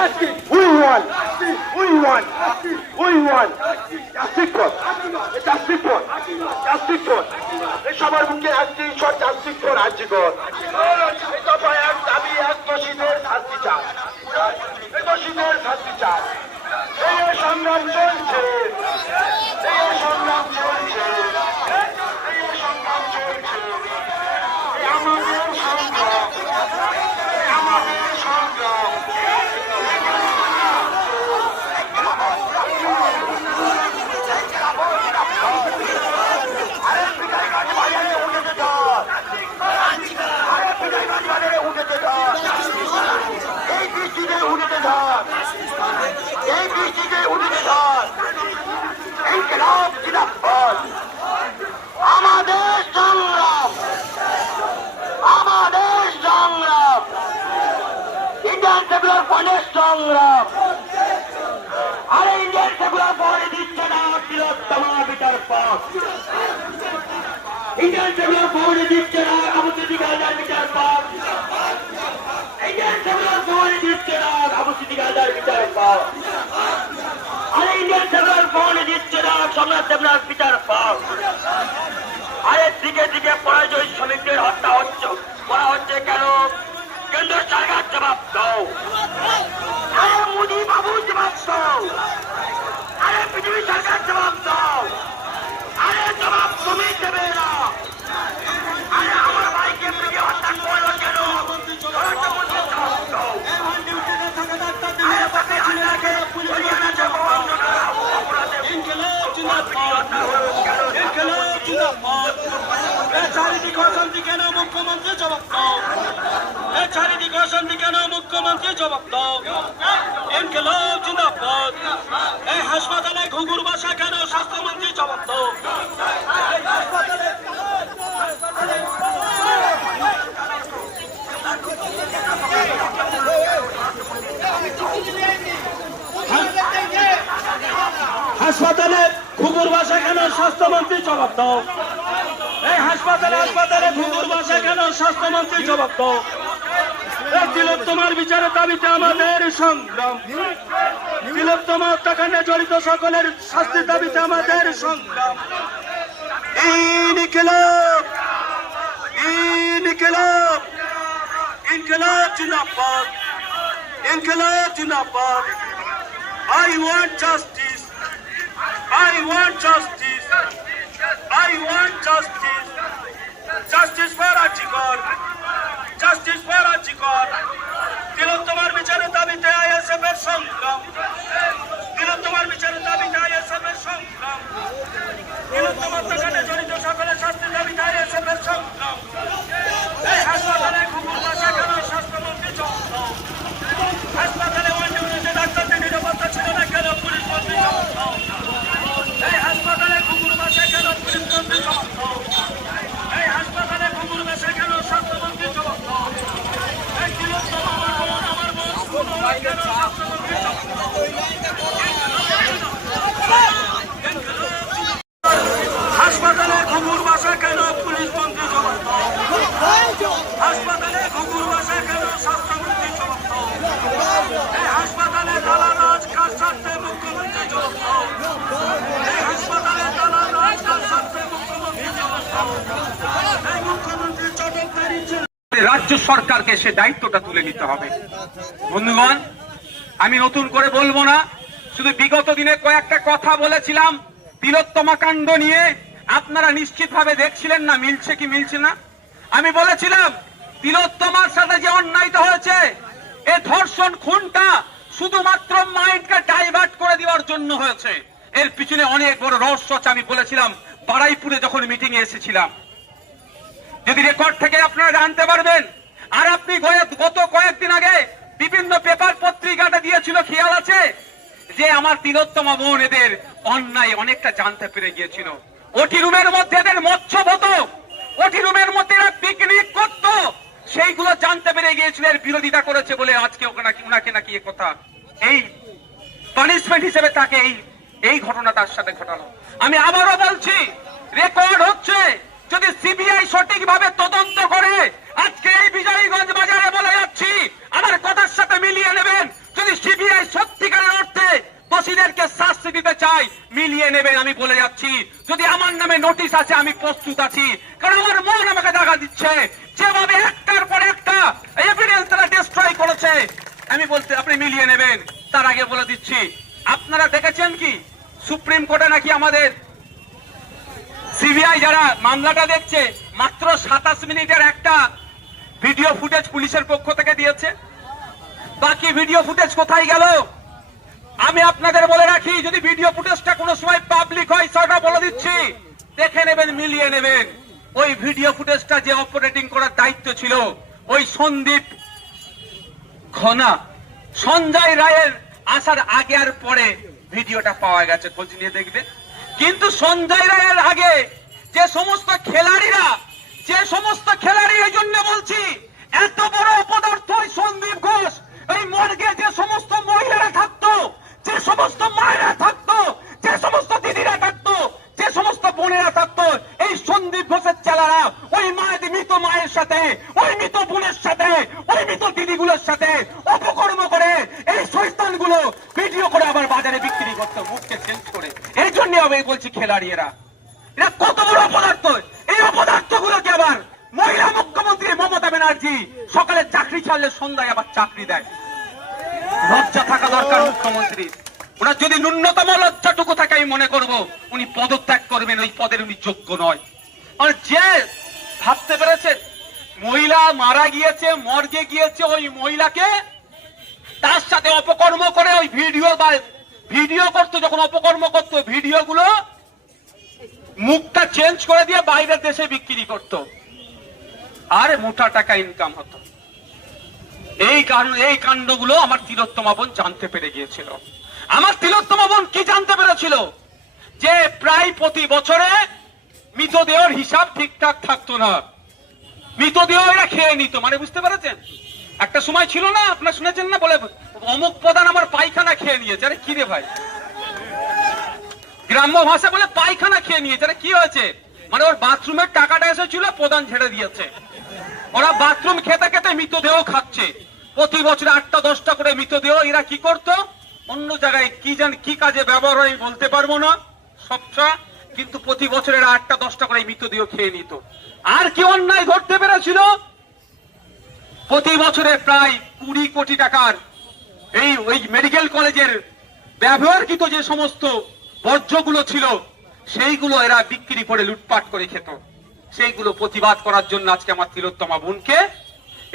We want. We want. We want. Justice for. Justice for. Justice for. এই সবার মুখে একটি শর্ট জাস্টিস ফর আজিগর। এই দফায় এক দাবি এক দোষীদের শাস্তি চাই। এই দোষীদের শাস্তি চাই। এই সংগ্রাম চলছে। এই সংগ্রাম চলছে। এই সংগ্রাম চলছে। আমাদের সংগ্রাম। আমাদের সংগ্রাম। আমাদের সংগ্রাম, আমাদের সংগ্রাম, ইন্ডিয়ান সেকুলার ফ্রন্টের সংগ্রাম। আরে ইন্ডিয়ান সেকুলার ফ্রন্ট দিচ্ছে না তিলোত্তমা বিচার পথ। ইন্ডিয়ান সেকুলার ফ্রন্ট দিচ্ছে না আবু সিদ্দিক আজহার বিচার পথ। ইন্ডিয়ান সেকুলার ফ্রন্ট দিচ্ছে না আবু সিদ্দিক আজহার বিচার পথ। আরে ইন্ডিয়ান সেকুলার ফ্রন্ট দিচ্ছে না সম্রাট দেবনাথ বিচার পথ। আরে দিকে দিকে পরাজয় শ্রমিকদের হত্যা হচ্ছে করা হচ্ছে কেন? কেন্দ্র সরকার জবাব দাও। আরে মোদী বাবু জবাব দাও। আরে পৃথিবী সরকার জবাব দাও। আরে জবাব তুমি দেবে না। আরে আমার ভাইকে পিটিয়ে হত্যা করলো কেন? জবাব দাও। আরে তাকে আল্লাহকে হরিয়ানা যে চারিদিক অশান্তি কেন? মুখ্যমন্ত্রী জবাব দাও। চারিদিক অশান্তি কেন? মুখ্যমন্ত্রী জবাব দাও। ইনকিলাব জিন্দাবাদ। এই হাসপাতালে ঘুঘুর বাসা কেন? স্বাস্থ্যমন্ত্রী জবাব দাও। হাসপাতালে ঘুঘুর বাসা কেন? স্বাস্থ্যমন্ত্রী জবাব দাও। এই হাসপাতালে ঘুঘুর বাসা কেন? স্বাস্থ্যমন্ত্রী জবাব দাও। এই তিলোত্তমার বিচারের দাবিতে আমাদের সংগ্রাম। তিলোত্তমা হত্যাকাণ্ডে জড়িত সকলের শাস্তির দাবিতে আমাদের সংগ্রাম। ইনকিলাব, ইনকিলাব, ইনকিলাব জিন্দাবাদ, ইনকিলাব জিন্দাবাদ। I want justice. I want justice. I want justice. Justice for Ajikor. Justice for Ajikor. তিলোত্তমার বিচারের দাবিতে ISF এর সংগ্রাম। তিলোত্তমার বিচারের দাবিতে ISF এর সংগ্রাম। তিলোত্তমার হত্যাকাণ্ডে জড়িত সকলের শাস্তির দাবিতে ISF এর সংগ্রাম। এই হাসপাতালে ঘুঘুর বাসা কেন? স্বাস্থ্যমন্ত্রী জবাব দাও। হাসপাতালে ওয়ানডিউটিতে ডাক্তারদের নিরাপত্তা ছিল না কেন? পুলিশ মন্ত্রী জবাব দাও। এই হাসপাতালে ঘুঘুর বাসা কেন? পুলিশ মন্ত্রী জবাব দাও। এই হাসপাতালে ঘুঘুর বাসা কেন? স্বাস্থ্যমন্ত্রী জবাব দাও। এই তিলোত্তমা আমার বোন, আমার বোন কেন? স্বাস্থ্যমন্ত্রী জবাব দাও। হাসপাতালে ঘুঘুর বাসা কেন? পুলিশ মন্ত্রী জবাব দাও। হাসপাতালে ঘুঘুর বাসা কেন? স্বাস্থ্যমন্ত্রী জবাব দাও। এই হাসপাতালে দালাল কার স্বার্থে? মুখ্যমন্ত্রী জবাব দাও। এই হাসপাতালে দালাল কার স্বার্থে? মুখ্যমন্ত্রী জবাব দাও। এই মুখ্যমন্ত্রী চটকদারি রাজ্য সরকারকে সে দায়িত্বটা তুলে নিতে হবে। বন্ধুগণ, আমি নতুন করে বলবো না, শুধু বিগত দিনে কয়েকটা কথা বলেছিলাম তিলোত্তমা কাণ্ড নিয়ে। আপনারা নিশ্চিতভাবে দেখছিলেন না মিলছে কি মিলছে না। আমি বলেছিলাম তিলোত্তমার সাথে যে অন্যায়টা হয়েছে, এ ধর্ষণ খুনটা শুধুমাত্র মাইন্ডকে ডাইভার্ট করে দেওয়ার জন্য হয়েছে। এর পিছনে অনেক বড় রহস্য আছে। আমি বলেছিলাম বারাইপুরে যখন মিটিং এ এসেছিলাম, যদি রেকর্ড থেকে আপনারা জানতে পারবেন। আর আপনি গত কয়েকদিন আগে বিভিন্ন পেপার পত্রিকাটা দিয়েছিল, খেয়াল আছে যে আমার তিলোত্তমা বোন এদের অন্যায় অনেকটা জানতে পেরে গিয়েছিল। ওটি রুমের মধ্যে এদের মৎস্য হতো, ওটি রুমের মধ্যে এরা পিকনিক করত, সেইগুলো জানতে পেরে গিয়েছিল। এর বিরোধিতা করেছে বলে আজকে ওনাকে নাকি এ কথা, এই পানিশমেন্ট হিসেবে তাকে এই ঘটনা তার সাথে ঘটালো। আমি আবারও বলছি, রেকর্ড হচ্ছে, যদি সিবিআই সঠিকভাবে তদন্ত করে, আজকে এই বিজয়গঞ্জ বাজারে বলে যাচ্ছি, আমার কথার সাথে মিলিয়ে নেবেন, যদি নেবেন। আমি বলে যাচ্ছি, যদি আমার নামে নোটিশ আছে আমি প্রস্তুত আছি, কারণ আমার মন আমাকে দেখা দিচ্ছে যেভাবে একটার পর একটা এভিডেন্স তারা ডিস্ট্রয় করেছে। আমি বলতে আপনি মিলিয়ে নেবেন। তার আগে বলে দিচ্ছি, আপনারা দেখেছেন কি সুপ্রিম কোর্টে নাকি আমাদের সিবিআই যারা মামলাটা দেখছে মাত্র 27 মিনিটের একটা ভিডিও ফুটেজ পুলিশের পক্ষ থেকে দিয়েছে। বাকি ভিডিও ফুটেজ কোথায় গেল? আমি আপনাদের বলে রাখি, যদি ভিডিও ফুটেজটা কোনো সময় পাবলিক হয় সেটা বলে দিচ্ছি, দেখে নেবেন, মিলিয়ে নেবেন। ওই ভিডিও ফুটেজটা যে অপারেটিং করার দায়িত্ব ছিল ওই সন্দীপ ঘনা, সঞ্জয় রায়ের আসার আগে আর পরে ভিডিওটা পাওয়া গেছে, খোঁজ নিয়ে দেখবেন। কিন্তু সঞ্জয় রায়ের আগে যে সমস্ত খেলাড়ি এই জন্য বলছি, এত বড় অপদার্থ ওই সন্দীপ ঘোষ, এই মর্গে যে সমস্ত মহিলারা থাকতো, যে সমস্ত মায়েরা থাকতো, যে সমস্ত দিদিরা থাকতো, যে সমস্ত বোনেরা থাকতো, এই সন্দীপ ঘোষের চেলারা ওই মৃত মায়ের সাথে, ওই মৃত বোনের সাথে, ওই মৃত দিদিগুলোর সাথে অপকর্ম করে এই শয়তানগুলো ভিডিও করে আবার বাজারে বিক্রি করতো মুখকে চেঞ্জ করে। এই জন্য আমি বলছি খেলাড়ি এরা কত বড় অপদার্থ। এই অপদার্থগুলোকে আবার মহিলা মুখ্যমন্ত্রী মমতা ব্যানার্জি সকালে চাকরি ছাড়লে সন্ধ্যায় আবার চাকরি দেয়। লজ্জা থাকা দরকার মুখ্যমন্ত্রী। ওনার যদি ন্যূনতম লজ্জাটুকু থাকে আমি মনে করবো উনি পদত্যাগ করবেন, ওই পদের উনি যোগ্য নয়। আর যে ভাবতে পেরেছে মহিলা মারা গিয়েছে, মর্গে গিয়েছে, ওই মহিলাকে তার সাথে অপকর্ম করে ওই ভিডিও করতো, যখন অপকর্ম করতো ভিডিওগুলো মুখটা চেঞ্জ করে দিয়ে বাইরের দেশে বিক্রি করতো, আর মোটা টাকা ইনকাম হতো। এই কাণ্ডগুলো আমার তিলোত্তমা বোন জানতে পেরে গিয়েছিল। আমার তিলোত্তমা বোন কি জানতে পেরেছিল? যে প্রায় প্রতি বছরে মৃতদেহের হিসাব ঠিকঠাক থাকতো না, মৃতদেহ এরা খেয়ে নিত। মানে বুঝতে পেরেছেন? একটা সময় ছিল না, আপনারা শুনেছেন না, বলে অমুক প্রধান আমার পায়খানা খেয়ে নিয়েছে। আরে কি রে ভাই, গ্রাম্য ভাষা বলে পায়খানা খেয়ে নিয়েছে। আরে কি হয়েছে? মানে ওর বাথরুমের টাকাটা এসেছিল, প্রধান ছেড়ে দিয়েছে। ওরা বাথরুম খেতে খেতে মৃতদেহ খাচ্ছে। প্রতি বছর 8টা-10টা করে মৃতদেহ এরা কি করতো অন্য জায়গায় কি কাজে ব্যবহার হয় বলতে পারবো না সবটা, কিন্তু প্রতি বছর এরা 8টা-10টা করে মৃতদেহ খেয়ে নিত। আর কি অন্যায় ধরতে পেরেছিল? প্রতি বছরে প্রায় 20 কোটি টাকার ওই মেডিকেল কলেজের ব্যবহারকৃত যে সমস্ত বর্জ্যগুলো ছিল সেইগুলো এরা বিক্রি করে লুটপাট করে খেত। সেইগুলো প্রতিবাদ করার জন্য আজকে আমার তিলোত্তমা বোনকে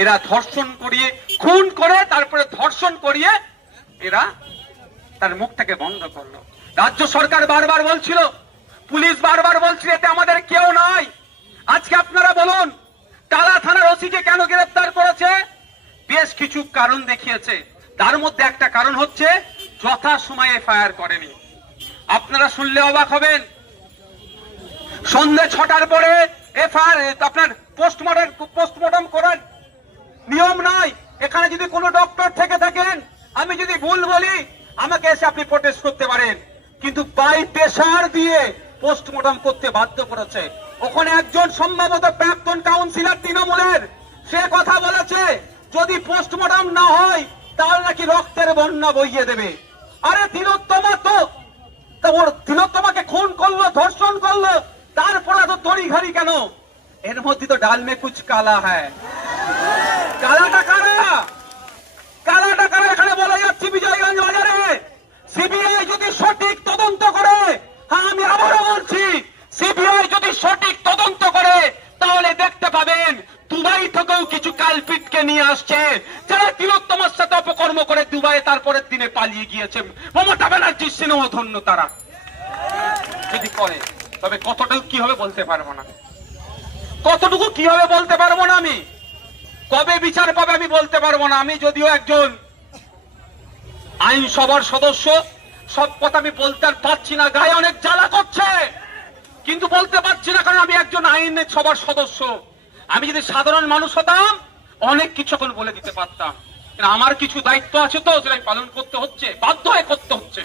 এরা ধর্ষণ করিয়ে, খুন করে, তারপরে ধর্ষণ করিয়ে এরা তার মুখটাকে বন্ধ করলো। রাজ্য সরকার বারবার বলছিল, পুলিশ বারবার বলছিল এতে আমাদের কেউ নাই। আজকে আপনারা বলুন, টালা থানার ওসিকে কেন গ্রেফতার করেছে? বেশ কিছু কারণ দেখিয়েছে। তার মধ্যে একটা কারণ হচ্ছে যথা সময়ে এফআইআর করেনি। আপনারা শুনলে অবাক হবেন, সন্ধ্যে 6টার পরে এফআইআর আপনার পোস্টমর্টম করার নিয়ম নাই। এখানে যদি কোনো ডক্টর থেকে থাকেন, আমি যদি ভুল বলি আমাকে এসে আপনি প্রোটেস্ট করতে পারেন, কিন্তু বাই প্রেসার দিয়ে পোস্টমর্টম করতে বাধ্য করেছে। ওখানে একজন সম্ভবত প্রাক্তন কাউন্সিলর তৃণমূলের, সে কথা বলেছে যদি পোস্টমর্টম না হয় তাহলে নাকি রক্তের বন্যা বইয়ে দেবে। আরে তিলোত্তমাকে খুন করলো, ধর্ষণ করলো, তারপরে তো তড়িঘড়ি কেন? এর মধ্যে তো ডাল মে কুছ কালা হ্যায়। কালাটা কারা এখানে বলা যাচ্ছে বিজয়গঞ্জ বাজারে। সিবিআই যদি সঠিক তদন্ত করে, হ্যাঁ আমি আবারও বলছি, সিবিআই যদি সঠিক তদন্ত করে তাহলে দেখতে পাবেন দুবাই থেকেও কিছু কালপিটকে নিয়ে আসছে, যারা তিলোত্তমার সাথে অপকর্ম করে দুবাই তারপরের দিনে পালিয়ে গিয়েছে। মমতা ব্যানার্জির সিনেমা ধন্য তারা যদি করে, তবে কতটুকু কি হবে বলতে পারবো না, কতটুকু কি হবে বলতে পারবো না। আমি কবে বিচার পাবে আমি বলতে পারবো না। আমি যদিও একজন আইনসভার সদস্য, সব কথা আমি বলতে পারছি না, গায়ে অনেক জ্বালা করছে, কিন্তু বলতে পারছি না, কারণ আমি একজন আইনের সভার সদস্য। আমি যদি সাধারণ মানুষ হতাম অনেক কিছু এখন বলে দিতে পারতাম, আমার কিছু দায়িত্ব আছে তো, সেটা পালন করতে হচ্ছে, বাধ্য হয়ে করতে হচ্ছে।